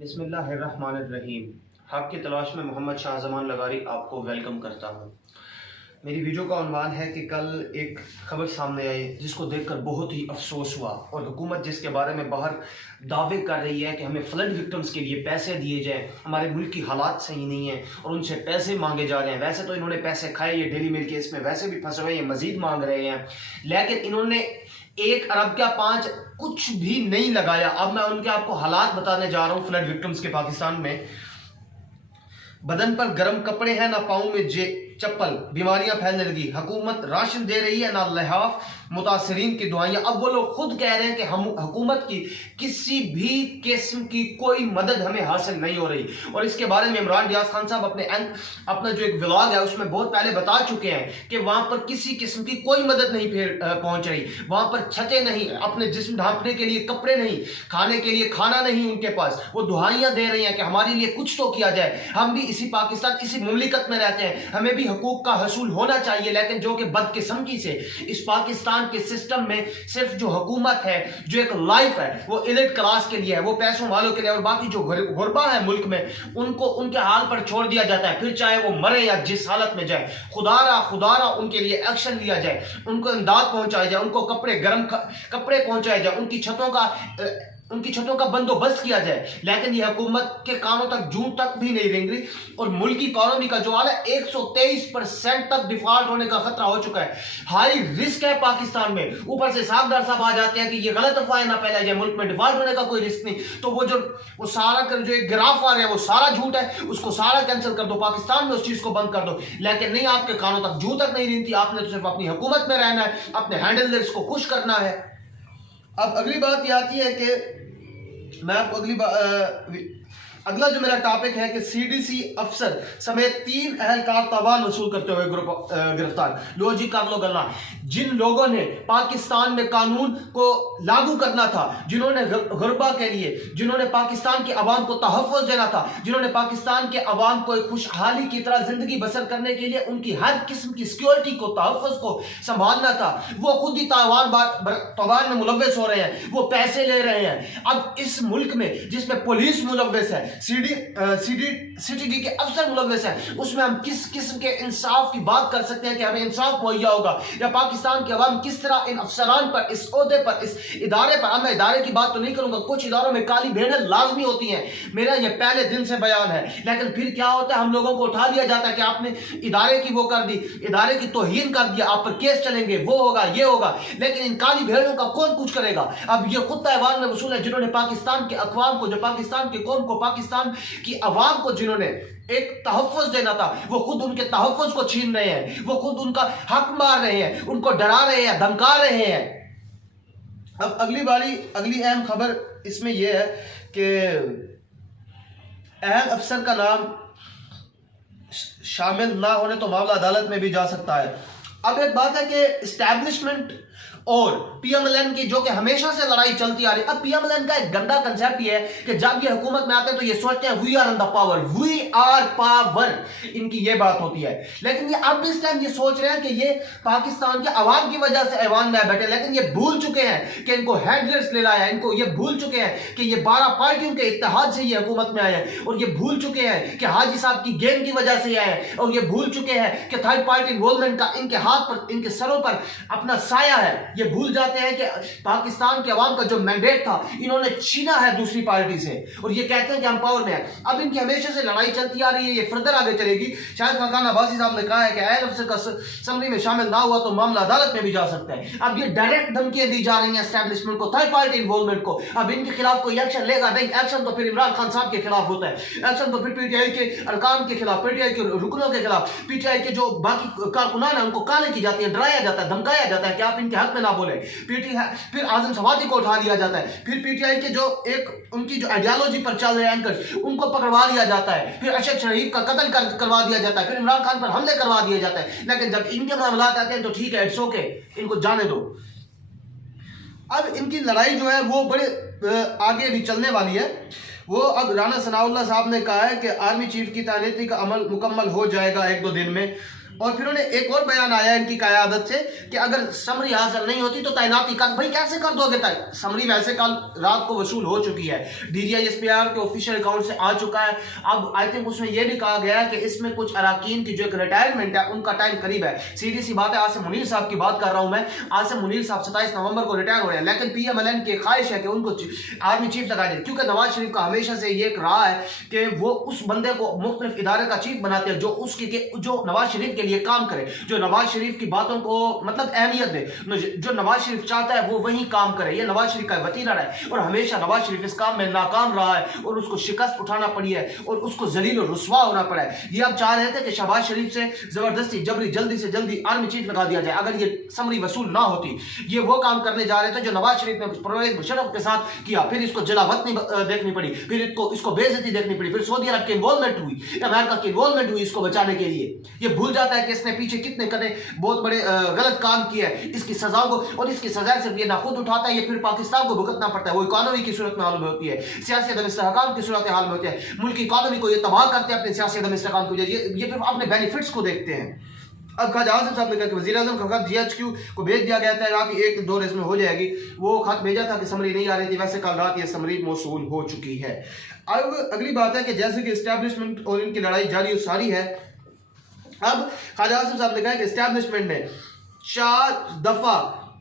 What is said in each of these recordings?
बिस्मिल्लाहिर्रहमानिर्रहीम। हक़ की तलाश में मोहम्मद शाहज़मान लगारी आपको वेलकम करता हूँ। मेरी वीडियो का उन्वान है कि कल एक खबर सामने आई जिसको देखकर बहुत ही अफसोस हुआ, और हुकूमत जिसके बारे में बाहर दावे कर रही है कि हमें फ्लड विक्टिम्स के लिए पैसे दिए जाएँ, हमारे मुल्क की हालात सही नहीं है और उनसे पैसे मांगे जा रहे हैं। वैसे तो इन्होंने पैसे खाए, ये डेली मिल केस में वैसे भी फंसे हुए हैं, मजीद मांग रहे हैं, लेकिन इन्होंने 1 अरब का 5 कुछ भी नहीं लगाया। अब मैं उनके आपको हालात बताने जा रहा हूँ फ्लड विक्टिम्स के। पाकिस्तान में बदन पर गर्म कपड़े हैं, ना पाँव में चप्पल, बीमारियां फैलने लगी, हुकूमत राशन दे रही है ना लिहाफ, मुतासरीन की दुआएं। अब वो लोग खुद कह रहे हैं कि हम हुकूमत की किसी भी किस्म की कोई मदद हमें हासिल नहीं हो रही। और इसके बारे में इमरान रियाज खान साहब अपना जो एक व्लॉग है उसमें बहुत पहले बता चुके हैं कि वहां पर किसी किस्म की कोई मदद नहीं पहुंच रही। वहां पर छतें नहीं, अपने जिस्म ढांपने के लिए कपड़े नहीं, खाने के लिए खाना नहीं उनके पास। वो दुआइयां दे रही हैं कि हमारे लिए कुछ तो किया जाए, हम भी इसी पाकिस्तान, इसी मुमलिकत में रहते हैं, हमें भी हकूक का हसूल होना चाहिए। लेकिन जो कि बदकिस्मती से इस पाकिस्तान के सिस्टम में सिर्फ जो हुकूमत है, जो एक लाइफ है, वो एलिट क्लास के लिए है, वो पैसों वालों के लिए, और बाकी जो गुरबा है मुल्क में उनको उनके हाल पर छोड़ दिया जाता है। फिर चाहे वो मरे या जिस हालत में जाए, खुदारा उनके लिए एक्शन लिया जाए, उनको इमदाद पहुंचाई जाए, उनको गर्म कपड़े पहुंचाए जाए, उनकी छतों का बंदोबस्त किया जाए। लेकिन ये हुकूमत के कानों तक जूं तक भी नहीं रेंग रही, और मुल्क की इकॉनमी का जो हाल है 123% तक डिफॉल्ट होने का खतरा हो चुका है। हाई रिस्क है पाकिस्तान में। ऊपर से साहब साहब आ जाते हैं कि ये गलत अफवाहें ना फैलाई जाए, मुल्क में डिफॉल्ट होने का कोई रिस्क नहीं। तो वो सारा जो एक ग्राफ आ रहा है वो सारा झूठ है, उसको सारा कैंसिल कर दो, पाकिस्तान में उस चीज को बंद कर दो। लेकिन नहीं, आपके कानों तक जूं तक नहीं रेंगती। आपने तो सिर्फ अपनी हुकूमत में रहना है, अपने हैंडलर्स को खुश करना है। अब अगली बात ये आती है कि मैं आपको अगला जो मेरा टॉपिक है कि सीडीसी अफसर समेत 3 अहलकार तावान वसूल करते हुए गिरफ्तार। लो जी, कर लो गल्ला। जिन लोगों ने पाकिस्तान में कानून को लागू करना था, जिन्होंने गुरबा के लिए, जिन्होंने पाकिस्तान के अवाम को तहफ़्फ़ुज़ देना था, जिन्होंने पाकिस्तान के अवाम को खुशहाली की तरह जिंदगी बसर करने के लिए उनकी हर किस्म की सिक्योरिटी को, तहफ़्फ़ुज़ को संभालना था, वो खुद ही तावान में मुलव्वस हो रहे हैं, वो पैसे ले रहे हैं। अब इस मुल्क में जिसमें पुलिस मुलव्वस है, सीटीडी के अफसर मुलव्वस हैं, उसमें हम किस किस्म के इंसाफ की बात कर सकते हैं कि हमें इंसाफ मुहैया होगा, या पाकिस्तान के अवाम किस तरह इन अफसरान पर, इस ओहदे पर, इस इदारे पर, मैं इदारे की बात तो नहीं करूंगा, कुछ इदारों में काली भेड़ें लाजमी होती हैं, मेरा यह पहले दिन से बयान है। लेकिन फिर क्या होता है, हम लोगों को उठा लिया जाता है कि आपने इदारे की वो कर दी, इदारे की तौहीन कर दिया, आप पर केस चलेंगे, वो होगा, ये होगा। लेकिन इन काली भेड़ों का कौन कुछ करेगा? अब ये खुद ताइवान में वसूल है, जिन्होंने पाकिस्तान के अक़वाम को, जो पाकिस्तान के कौम को, पाकिस्तान की अवाम को जिन्होंने एक तहफ़्फ़ुज़ देना था, वो खुद उनके तहफ़्फ़ुज़ को छीन रहे हैं, वो खुद उनका हक मार रहे हैं, उनको डरा रहे हैं, धमका रहे हैं। अब अगली अहम खबर इसमें यह है कि अहम अफसर का नाम शामिल ना होने तो मामला अदालत में भी जा सकता है। अब एक बात है कि एस्टैब्लिशमेंट और पीएमएलएन की जो कि हमेशा से लड़ाई चलती आ रही है। अब पीएमएलएन का एक गंदा कंसेप्ट ये है कि जब ये हुकूमत में आते हैं तो ये सोचते हैं we are in the power, we are power, इनकी ये बात होती है। लेकिन ये अब इस टाइम ये सोच रहे हैं कि ये पाकिस्तान के अवाम की वजह से ऐवान में बैठे, लेकिन ये भूल चुके हैं कि इनको हेडलेस ले लाया है, इनको ये भूल चुके हैं कि ये 12 पार्टियों के इत्तेहाद से ये हुकूमत में आए हैं, और ये भूल चुके हैं कि हाजी साहब की गेम की वजह से आए हैं, और ये भूल चुके हैं कि थर्ड पार्टी इन्वॉल्वमेंट का इनके हाथ पर, इनके सरों पर अपना साया है। ये भूल जाते हैं कि पाकिस्तान के अवाम का जो मैंडेट था इन्होंने छीना है दूसरी पार्टी से, और ये कहते हैं कि हम पावर में है। अब इनकी हमेशा से लड़ाई चलती आ रही है, ये फर्दर आगे चलेगी। शायद खान अब्बासी साहब ने कहा है कि अहल अफसर का असम्बली में शामिल ना हुआ तो मामला अदालत में भी जा सकता है। अब ये डायरेक्ट धमकियां दी जा रही हैं एस्टैब्लिशमेंट को, थर्ड पार्टी इन्वॉल्वमेंट को। अब इनके खिलाफ कोई एक्शन लेगा नहीं, एक्शन तो फिर इमरान खान साहब के खिलाफ होता है, एक्शन तो फिर पीटीआई के अरकान के खिलाफ, पीटीआई के रुकनों के खिलाफ, पीटीआई के जो बाकी कारकुनान है उनको काले की जाती है, डराया जाता है, धमकाया जाता है कि आप इनके हक में ना बोले। फिर आजम सवादी को उठा लिया जाता है, फिर पीटीआई के जो एक उनकी जो आइडियोलॉजी पर चल रहे एंकर्स उनको पकड़वा लिया जाता है, फिर अरशद शरीफ का कत्ल करवा दिया जाता है, फिर इमरान खान पर हमले करवा दिए जाते हैं। लेकिन जब इनके मामला आते हैं तो ठीक है, इट्स ओके, इनको जाने दो। अब इनकी लड़ाई जो है वो बड़े आगे भी चलने वाली है। वो अब राना सनाउल्लाह साहब ने कहा है कि आर्मी चीफ की तैनाती का अमल मुकम्मल हो जाएगा 1-2 दिन में। और फिर उन्हें एक और बयान आया इनकी क़यादत से कि अगर समरी हासिल नहीं होती तो तैनाती कर। भाई कैसे कर दोगे? समरी वैसे कल रात को वसूल हो चुकी है, DGI-SPR के ऑफिशियल अकाउंट से आ चुका है। अब आई थिंक उसमें यह भी कहा गया है कि इसमें कुछ अराकीन की जो एक रिटायरमेंट है उनका टाइम करीब है। सीधी सी बात है, आसिम मुनीर साहब की बात कर रहा हूं मैं। आसिम मुनीर साहब 27 नवंबर को रिटायर हो रहे हैं, लेकिन PMLN की ख्वाहिश है कि उनको आर्मी चीफ लगा दे, क्योंकि नवाज शरीफ का हमेशा से ये रहा है कि वो उस बंदे को मुख्तलिफ इदारे का चीफ बनाते हैं जो उसके जो नवाज शरीफ के लिए काम करे, जो नवाज शरीफ की बातों को मतलब अहमियत दे, जो नवाज शरीफ चाहता है वो वही काम करे। ये नवाज शरीफ का वतीरा रहा है और हमेशा नवाज शरीफ इस काम में नाकाम रहा है और उसको शिकस्त उठाना पड़ी है और उसको जलील और रुस्वा होना पड़ा है। ये अब चाह रहे थे कि शहबाज शरीफ से जबरदस्ती जबरी जल्दी से जल्दी आर्मी चीफ लगा दिया जाए अगर ये समरी वसूल ना होती। ये वो काम करने जा रहे थे जो नवाज शरीफ ने परवेज मुशर्रफ के साथ किया, फिर इसको जलावतनी देखनी पड़ी, फिर इसको बेइज्जती देखनी पड़ी, फिर सऊदी अरब की इन्वॉल्वमेंट हुई, अमेरिका की इन्वॉल्वमेंट हुई इसको बचाने के लिए। ये भूल जाता है कि इसने पीछे कितने कदे बहुत बड़े गलत काम किए हैं, इसकी सजाओं को, और इसकी सजा सिर्फ ये ना खुद उठाता है, ये फिर पाकिस्तान को भुगतना पड़ता है। वो इकोनॉमी की सूरत में हाल में होती है, सियासी अदम इस्तेहकाम की सूरत हाल में होती है, मुल्क की इकोनॉमी को ये तबाह करते हैं अपने सियासी अदम इस्तेहकाम की वजह। ये फिर अपने बेनिफिट्स को देखते हैं। अब ख्वाजा आसिम साहब ने कहा कि वज़ीर-ए-आज़म का खत GHQ को भेज दिया गया था कि 1-2 रोज में हो जाएगी। वो खत भेजा था कि समरी नहीं आ रही थी, वैसे कल रात ये समरी मौसूल हो चुकी है। अब अगली बात है कि जैसे कि एस्टैब्लिशमेंट और इनकी लड़ाई जारी और सारी है। अब ख्वाजा आसिम साहब ने कहा कि एस्टैब्लिशमेंट ने 4 दफा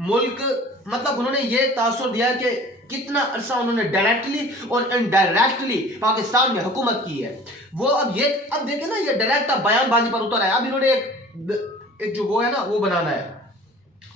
मुल्क मतलब उन्होंने ये तासुर दिया है कि कितना अरसा उन्होंने डायरेक्टली और इनडायरेक्टली पाकिस्तान में हुकूमत की है। वो अब देखे ना, ये डायरेक्ट अब बयानबाजी पर उतर आया। अब इन्होंने एक जो वो है ना वो बनाना है,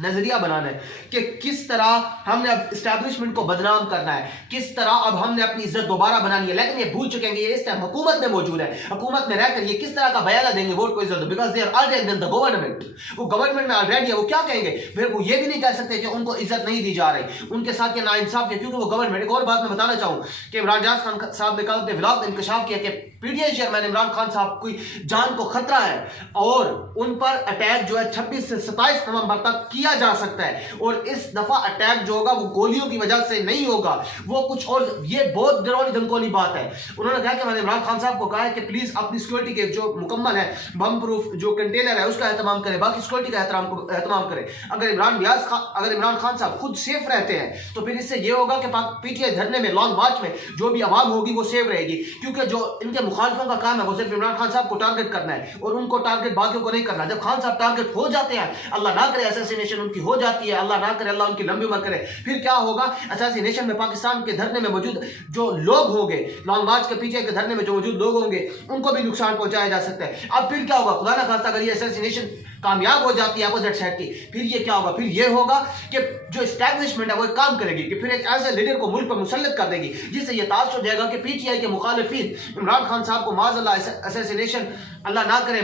नजरिया बनाना है कि किस तरह हमने अब एस्टैब्लिशमेंट को बदनाम करना है, किस तरह अब हमने अपनी इज्जत दोबारा बनानी है। लेकिन ये भूल चुके हैं कि ये इस टाइम हुकूमत में मौजूद है, हुकूमत में रहकर ये किस तरह का बयाना देंगे वोट को इज्जत, because they are already in the government. वो गवर्नमेंट में ऑलरेडी है, वो क्या कहेंगे? फिर वो ये भी नहीं कह सकते कि उनको इज्जत नहीं दी जा रही, उनके साथ ये नाइंसाफ है, क्योंकि वो गवर्नमेंट। एक और बात मैं बताना चाहूँ कि इमरान जाज खान साहब ने कल व्लॉग इंकशाफ किया कि PTI चेयरमैन इमरान खान साहब की जान को खतरा है और उन पर अटैक जो है 26 से 27 नवंबर तक किया जा सकता है। और इस दफा अटैक जो होगा वो गोलियों की वजह से नहीं होगा, वो कुछ और। ये बहुत डरावनी धमकोनी बात है। उन्होंने कहा कि मैंने इमरान खान साहब को कहा है कि प्लीज अपनी सिक्योरिटी के जो मुकम्मल है बम प्रूफ जो कंटेनर है उसका एहतमाम करें, बाकी सिक्योरिटी का एहतमाम करें। अगर इमरान खान साहब खुद सेफ रहते हैं तो फिर इससे ये होगा कि PTI धरने में लॉन्ग मार्च में जो भी आवाम होगी वो सेफ रहेगी, क्योंकि जो इनके मुखालिफों का काम है वो सिर्फ इमरान खान साहब को टारगेट करना है और उनको टारगेट बाकियों को नहीं करना। जब खान साहब टारगेट हो जाते हैं, अल्लाह ना करे असैसिनेशन उनकी हो जाती है, अल्लाह ना करे अल्लाह उनकी लंबी उम्र करे, फिर क्या होगा? असैसिनेशन में पाकिस्तान के धरने में मौजूद जो लोग होंगे, लॉन्ग मार्च के PTI के धरने में जो मौजूद लोग होंगे उनको भी नुकसान पहुंचाया जा सकता है। अब फिर क्या होगा? खुदा ना खास्ता अगर ये असैसिनेशन कामयाब हो जाती है अपोजिट साइड की, फिर ये क्या होगा? फिर ये होगा कि जो एस्टैब्लिशमेंट है वो एक काम करेगी कि फिर एक ऐसे लीडर को मुल्क पर मुसल्लत कर देगी जिससे ये तासुर हो जाएगा कि PTI के मुखालिफिन इमरान खान साहब को माज़अल्लाह असैसिनेशन अल्लाह ना करे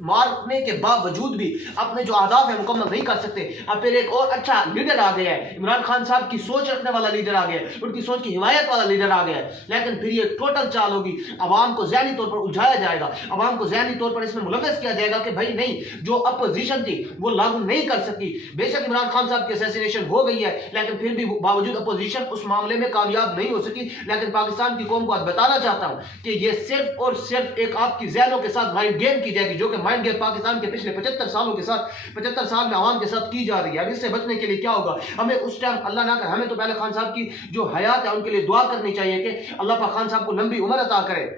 मारने के बावजूद भी अपने जो आदाफ है मुकम्मल नहीं कर सकते। अब फिर एक और अच्छा लीडर आ गया है, इमरान खान साहब की सोच रखने वाला लीडर आ गया है, उनकी सोच की हिमायत वाला लीडर आ गया है। लेकिन फिर ये टोटल चाल होगी, अवाम को ज़हनी तौर पर उलझाया जाएगा, अवाम को ज़हनी तौर पर इसमें मुलव्वस किया जाएगा कि भाई नहीं, जो अपोजिशन थी वो लागू नहीं कर सकती। बेशक इमरान खान साहब की असैसिनेशन हो गई है लेकिन फिर भी बावजूद अपोजिशन उस मामले में कामयाब नहीं हो सकी। लेकिन पाकिस्तान की कौम को आज बताना चाहता हूं कि ये सिर्फ और सिर्फ एक आपकी ज़हनों के साथ माइंड गेम की जाएगी, जो कि माइंड गेम पाकिस्तान के पिछले 75 सालों के साथ 75 साल में आवाम के साथ की जा रही है। अब इससे बचने के लिए क्या होगा? हमें उस टाइम अल्लाह ना करे, हमें तो पहले खान साहब की जो हयात है उनके लिए दुआ करनी चाहिए कि अल्लाह पाक खान साहब को लंबी उम्र अता करे।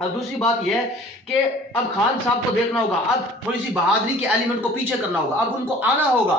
और दूसरी बात यह है कि अब खान साहब को देखना होगा, अब थोड़ी सी बहादुरी के एलिमेंट को पीछे करना होगा, अब उनको आना होगा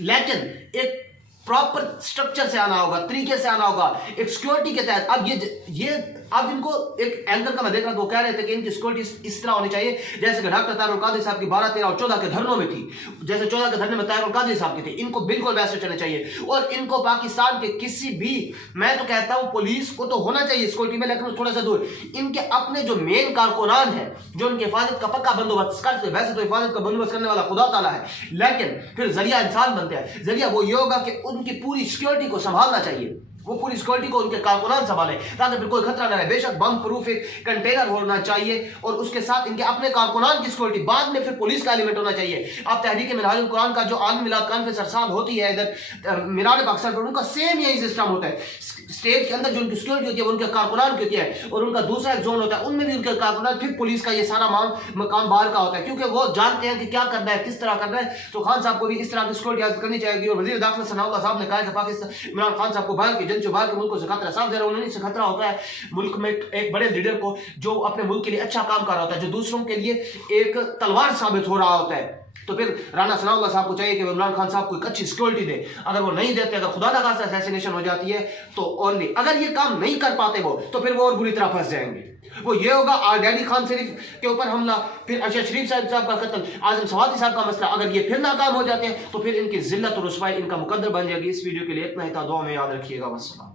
लेकिन एक प्रॉपर स्ट्रक्चर से आना होगा, तरीके से आना होगा, एक सिक्योरिटी के तहत। अब ये अब इनको एक एंकर का मैं देख रहा था, वो कह रहे थे कि इनकी सिक्योरिटी इस तरह होनी चाहिए जैसे कि डॉक्टर तारिक कादरी साहब की 12, 13 और 14 के धरनों में थी, जैसे 14 के धरने में तारिक कादरी साहब की थी। इनको बिल्कुल वैसे चलना चाहिए और इनको पाकिस्तान के किसी भी, मैं तो कहता हूं पुलिस को तो होना चाहिए सिक्योरिटी में, लेकिन थोड़ा सा दूर इनके अपने जो मेन कारकुनान है जो उनकी हिफाजत का पक्का बंदोबस्त करते हैं। वैसे तो हिफाजत का बंदोबस्त करने वाला खुदा ताला है, लेकिन फिर जरिया इंसान बनते हैं। जरिया वो ये होगा कि उनकी पूरी सिक्योरिटी को संभालना चाहिए, वो पूरी सिक्योरिटी को उनके कारकुनान संभाले ताकि फिर कोई खतरा न रहे। बेशक बम प्रूफ एक कंटेनर होना चाहिए और उसके साथ इनके अपने कारकुनान की सिक्योरिटी, बाद में फिर पुलिस का एलिमेंट होना चाहिए। आप तहरीक मिनहाजुल कुरान का जो आलमी मिलाद कॉन्फ्रेंस हर साल होती है इधर मीरान पाकिस्तान पर, उनका सेम यही सिस्टम होता है। स्टेट के अंदर जो उनकी सिक्योरिटी होती है वो उनके कारकुनान की होती है, और उनका दूसरा एक जोन होता है उनमें भी उनके कारकुनान, फिर पुलिस का ये सारा काम बाहर का होता है, क्योंकि वो जानते हैं कि क्या करना है, किस तरह करना है। तो खान साहब को भी इस तरह की सिक्योरिटी हासिल करनी चाहिए। और वजीर दाखिला सनाउल्लाह साहब ने कहा कि पाकिस्तान इमरान खान साहब को बाहर की जन बाहर के मुल्कों से खतरा, साफ जरा उन्हीं से खतरा होता है मुल्क में एक बड़े लीडर को जो अपने मुल्क के लिए अच्छा काम कर रहा होता है, जो दूसरों के लिए एक तलवार साबित हो रहा होता है। तो फिर राना सनाउल्लाह साहब को चाहिए कि इमरान खान साहब को एक अच्छी सिक्योरिटी दे। अगर वो नहीं देते, अगर खुदा ना खास्ता असैसिनेशन हो जाती है तो ओनली, अगर ये काम नहीं कर पाते वो, तो फिर वो और बुरी तरह फंस जाएंगे। वो ये होगा डैडी खान शरीफ के ऊपर हमला, फिर अरशद शरीफ साहब का कत्ल, आजम सवाती साहब का मसला, अगर ये फिर नाकाम हो जाते हैं तो फिर इनकी जिल्लत और रुसवाई इनका मुकद्दर बन जाएगी। इस वीडियो के लिए इतना ही था, दुआ में याद रखिएगा। वस्सलाम।